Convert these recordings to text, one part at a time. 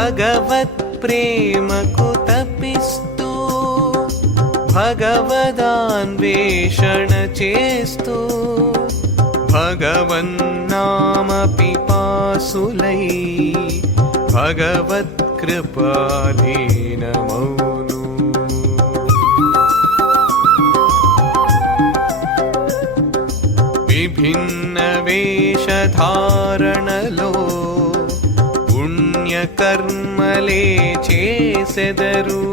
భగవత్ప్రేమకు తపిస్తూ భగవదాన్వేషణ చేస్తూ భగవన్నామ పిపాసులై భగవత్కృపాధీనమౌను. విభిన్న వేషధారణలో పుణ్యకర్మలే చేసెదరు.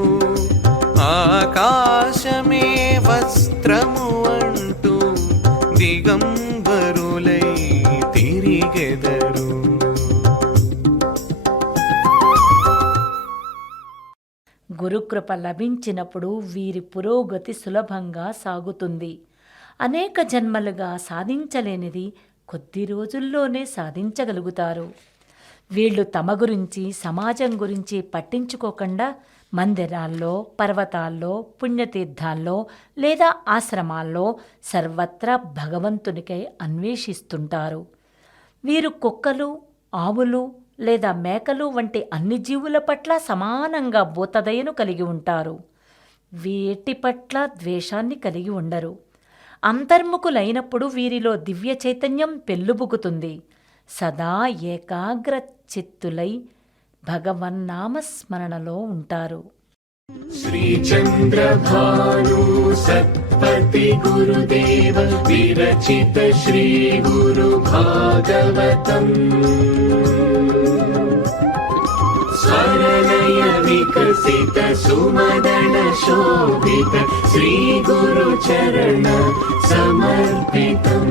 ఆకాశమే వస్త్రము అంటూ దిగంబరులై తిరిగెదరు. గురుకృప లభించినప్పుడు వీరి పురోగతి సులభంగా సాగుతుంది. అనేక జన్మలుగా సాధించలేనిది కొద్ది రోజుల్లోనే సాధించగలుగుతారు. వీళ్ళు తమ గురించి, సమాజం గురించి పట్టించుకోకుండా మందిరాల్లో, పర్వతాల్లో, పుణ్యతీర్థాల్లో లేదా ఆశ్రమాల్లో సర్వత్రా భగవంతునికై అన్వేషిస్తుంటారు. వీరు కుక్కలు, ఆవులు లేదా మేకలు వంటి అన్ని జీవుల పట్ల సమానంగా భూతదయను కలిగి ఉంటారు. వీటి పట్ల ద్వేషాన్ని కలిగి ఉండరు. అంతర్ముఖులైనప్పుడు వీరిలో దివ్య చైతన్యం పెల్లుబుకుతుంది. సదా ఏకాగ్ర చిత్తులై భగవన్నామస్మరణలో ఉంటారు. శ్రీచంద్రభాను సత్పతి గురుదేవ విరచిత శ్రీ గురు భాగవతం స్వరలయ వికసిత సుమదన శోభిత శ్రీ గురు చరణ సమర్పితం.